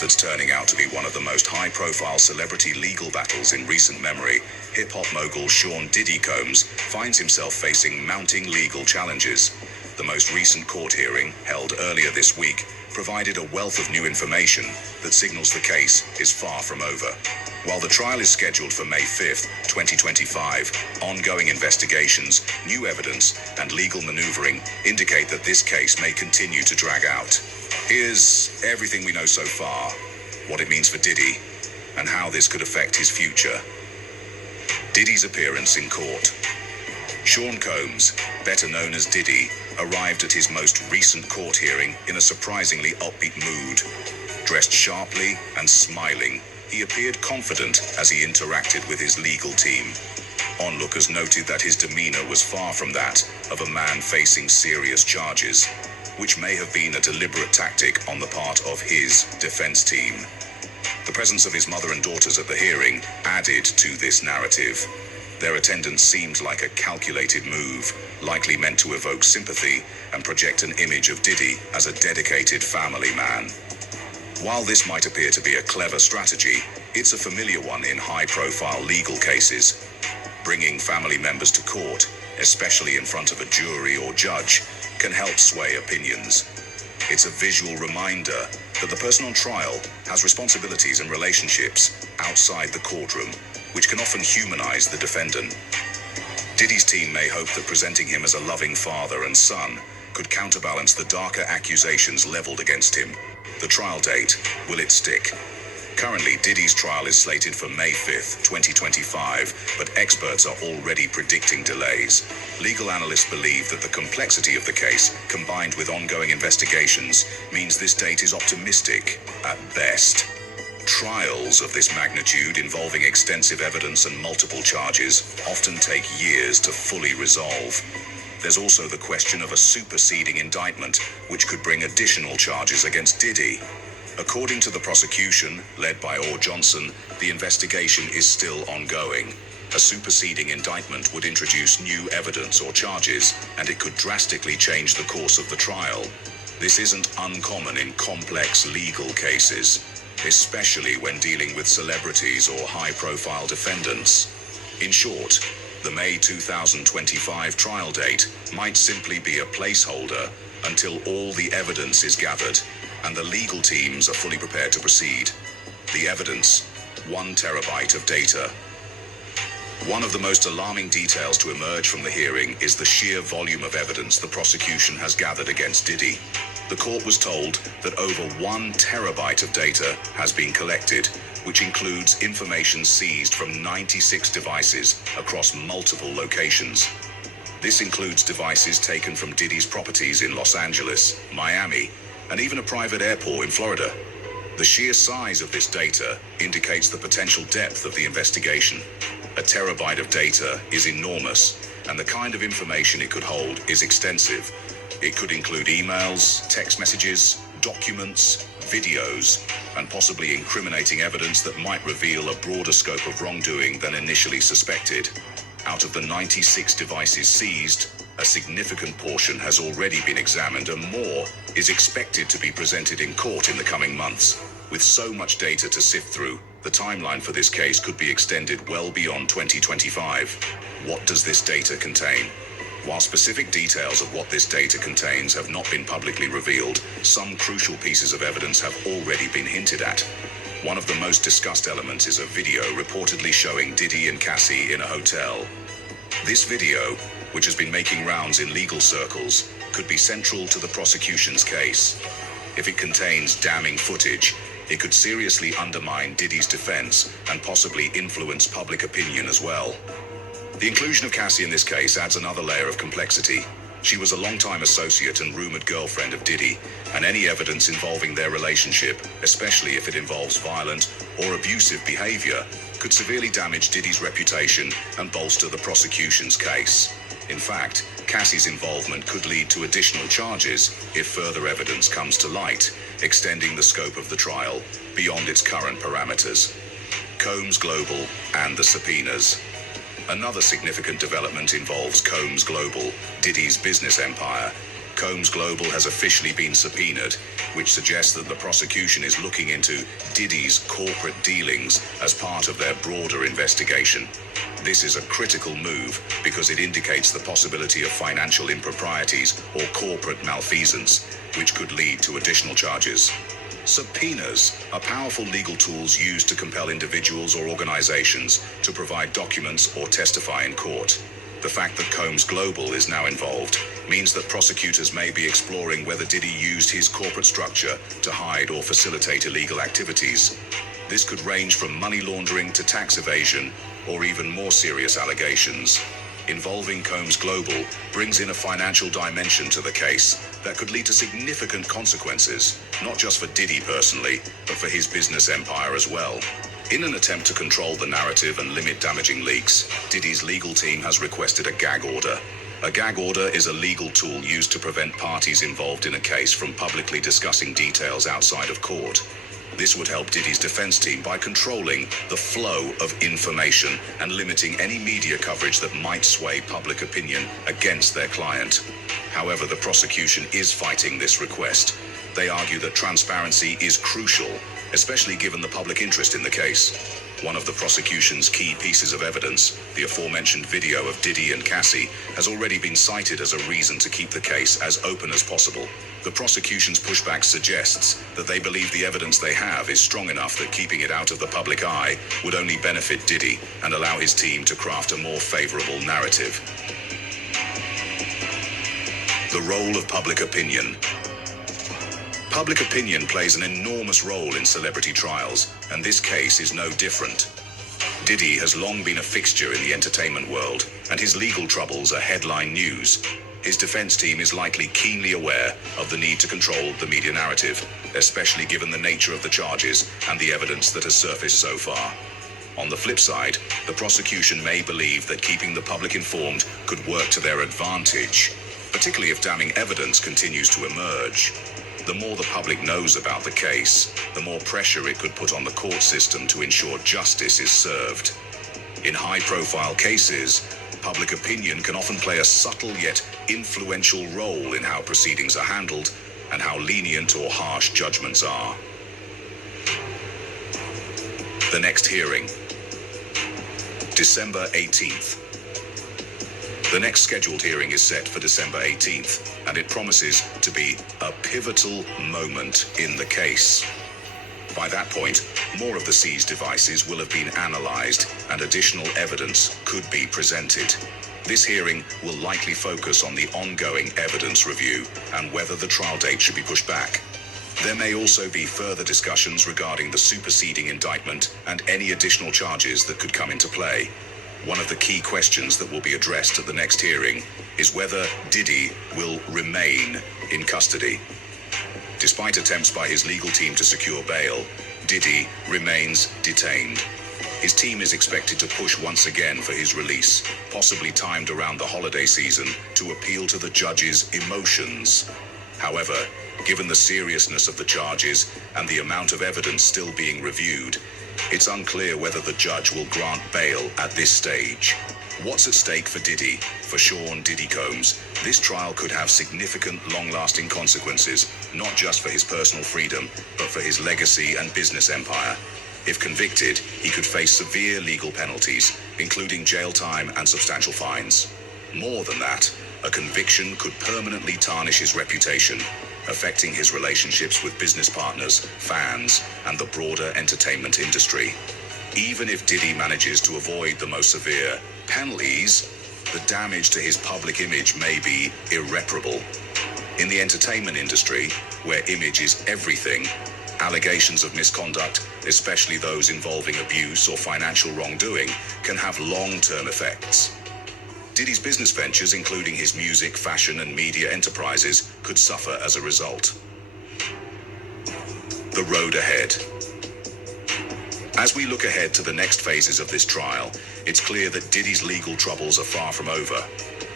That's turning out to be one of the most high-profile celebrity legal battles in recent memory. Hip-hop mogul Sean Diddy Combs finds himself facing mounting legal challenges. The most recent court hearing, held earlier this week, provided a wealth of new information that signals the case is far from over. While the trial is scheduled for May 5th, 2025, ongoing investigations, new evidence, and legal maneuvering indicate that this case may continue to drag out. Here's everything we know so far, what it means for Diddy, and how this could affect his future. Diddy's appearance in court. Sean Combs, better known as Diddy, arrived at his most recent court hearing in a surprisingly upbeat mood. Dressed sharply and smiling, he appeared confident as he interacted with his legal team. Onlookers noted that his demeanor was far from that of a man facing serious charges, which may have been a deliberate tactic on the part of his defense team. The presence of his mother and daughters at the hearing added to this narrative. Their attendance seemed like a calculated move, likely meant to evoke sympathy and project an image of Diddy as a dedicated family man. While this might appear to be a clever strategy, it's a familiar one in high-profile legal cases. Bringing family members to court, especially in front of a jury or judge, can help sway opinions. It's a visual reminder that the person on trial has responsibilities and relationships outside the courtroom, which can often humanize the defendant. Diddy's team may hope that presenting him as a loving father and son could counterbalance the darker accusations leveled against him. The trial date, will it stick? Currently, Diddy's trial is slated for May 5th, 2025, but experts are already predicting delays. Legal analysts believe that the complexity of the case, combined with ongoing investigations, means this date is optimistic at best. Trials of this magnitude, involving extensive evidence and multiple charges, often take years to fully resolve. There's also the question of a superseding indictment, which could bring additional charges against Diddy. According to the prosecution, led by Orr Johnson, the investigation is still ongoing. A superseding indictment would introduce new evidence or charges, and it could drastically change the course of the trial. This isn't uncommon in complex legal cases, especially when dealing with celebrities or high-profile defendants. In short, the May 2025 trial date might simply be a placeholder until all the evidence is gathered and the legal teams are fully prepared to proceed. The evidence: 1 terabyte of data. One of the most alarming details to emerge from the hearing is the sheer volume of evidence the prosecution has gathered against Diddy. The court was told that over 1 terabyte of data has been collected, which includes information seized from 96 devices across multiple locations. This includes devices taken from Diddy's properties in Los Angeles, Miami, and even a private airport in Florida. The sheer size of this data indicates the potential depth of the investigation. A terabyte of data is enormous, and the kind of information it could hold is extensive. It could include emails, text messages, documents, videos, and possibly incriminating evidence that might reveal a broader scope of wrongdoing than initially suspected. Out of the 96 devices seized, a significant portion has already been examined, and more is expected to be presented in court in the coming months. With so much data to sift through, the timeline for this case could be extended well beyond 2025. What does this data contain? While specific details of what this data contains have not been publicly revealed, some crucial pieces of evidence have already been hinted at. One of the most discussed elements is a video reportedly showing Diddy and Cassie in a hotel. This video, which has been making rounds in legal circles, could be central to the prosecution's case. If it contains damning footage, it could seriously undermine Diddy's defense and possibly influence public opinion as well. The inclusion of Cassie in this case adds another layer of complexity. She was a longtime associate and rumored girlfriend of Diddy, and any evidence involving their relationship, especially if it involves violent or abusive behavior, could severely damage Diddy's reputation and bolster the prosecution's case. In fact, Cassie's involvement could lead to additional charges if further evidence comes to light, extending the scope of the trial beyond its current parameters. Combs Global and the subpoenas. Another significant development involves Combs Global, Diddy's business empire. Combs Global has officially been subpoenaed, which suggests that the prosecution is looking into Diddy's corporate dealings as part of their broader investigation. This is a critical move because it indicates the possibility of financial improprieties or corporate malfeasance, which could lead to additional charges. Subpoenas are powerful legal tools used to compel individuals or organizations to provide documents or testify in court. The fact that Combs Global is now involved means that prosecutors may be exploring whether Diddy used his corporate structure to hide or facilitate illegal activities. This could range from money laundering to tax evasion, or even more serious allegations. Involving Combs Global brings in a financial dimension to the case that could lead to significant consequences, not just for Diddy personally, but for his business empire as well. In an attempt to control the narrative and limit damaging leaks, Diddy's legal team has requested a gag order. A gag order is a legal tool used to prevent parties involved in a case from publicly discussing details outside of court. This would help Diddy's defense team by controlling the flow of information and limiting any media coverage that might sway public opinion against their client. However, the prosecution is fighting this request. They argue that transparency is crucial, especially given the public interest in the case. One of the prosecution's key pieces of evidence, the aforementioned video of Diddy and Cassie, has already been cited as a reason to keep the case as open as possible. The prosecution's pushback suggests that they believe the evidence they have is strong enough that keeping it out of the public eye would only benefit Diddy and allow his team to craft a more favorable narrative. The role of public opinion. Public opinion plays an enormous role in celebrity trials, and this case is no different. Diddy has long been a fixture in the entertainment world, and his legal troubles are headline news. His defense team is likely keenly aware of the need to control the media narrative, especially given the nature of the charges and the evidence that has surfaced so far. On the flip side, the prosecution may believe that keeping the public informed could work to their advantage, particularly if damning evidence continues to emerge. The more the public knows about the case, the more pressure it could put on the court system to ensure justice is served. In high-profile cases, public opinion can often play a subtle yet influential role in how proceedings are handled and how lenient or harsh judgments are. The next hearing, December 18th. The next scheduled hearing is set for December 18th, and it promises to be a pivotal moment in the case. By that point, more of the seized devices will have been analyzed, and additional evidence could be presented. This hearing will likely focus on the ongoing evidence review and whether the trial date should be pushed back. There may also be further discussions regarding the superseding indictment and any additional charges that could come into play. One of the key questions that will be addressed at the next hearing is whether Diddy will remain in custody. Despite attempts by his legal team to secure bail, Diddy remains detained. His team is expected to push once again for his release, possibly timed around the holiday season to appeal to the judge's emotions. However, given the seriousness of the charges and the amount of evidence still being reviewed, it's unclear whether the judge will grant bail at this stage. What's at stake for Diddy? For Sean "Diddy" Combs, this trial could have significant, long-lasting consequences, not just for his personal freedom, but for his legacy and business empire. If convicted, he could face severe legal penalties, including jail time and substantial fines. More than that, a conviction could permanently tarnish his reputation, affecting his relationships with business partners, fans, and the broader entertainment industry. Even if Diddy manages to avoid the most severe penalties, the damage to his public image may be irreparable. In the entertainment industry, where image is everything, allegations of misconduct, especially those involving abuse or financial wrongdoing, can have long-term effects. Diddy's business ventures, including his music, fashion, and media enterprises, could suffer as a result. The road ahead. As we look ahead to the next phases of this trial, it's clear that Diddy's legal troubles are far from over.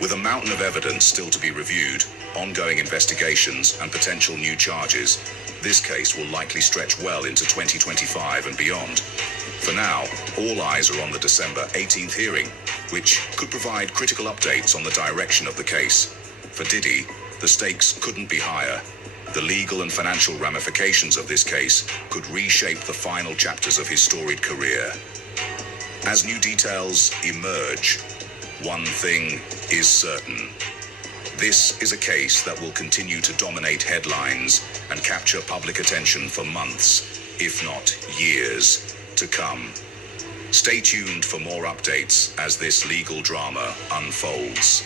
With a mountain of evidence still to be reviewed, ongoing investigations, and potential new charges, this case will likely stretch well into 2025 and beyond. For now, all eyes are on the December 18th hearing, which could provide critical updates on the direction of the case. For Diddy, The stakes couldn't be higher. The legal and financial ramifications of this case could reshape the final chapters of his storied career. As new details emerge, one thing is certain. This is a case that will continue to dominate headlines and capture public attention for months, if not years, to come. Stay tuned for more updates as this legal drama unfolds.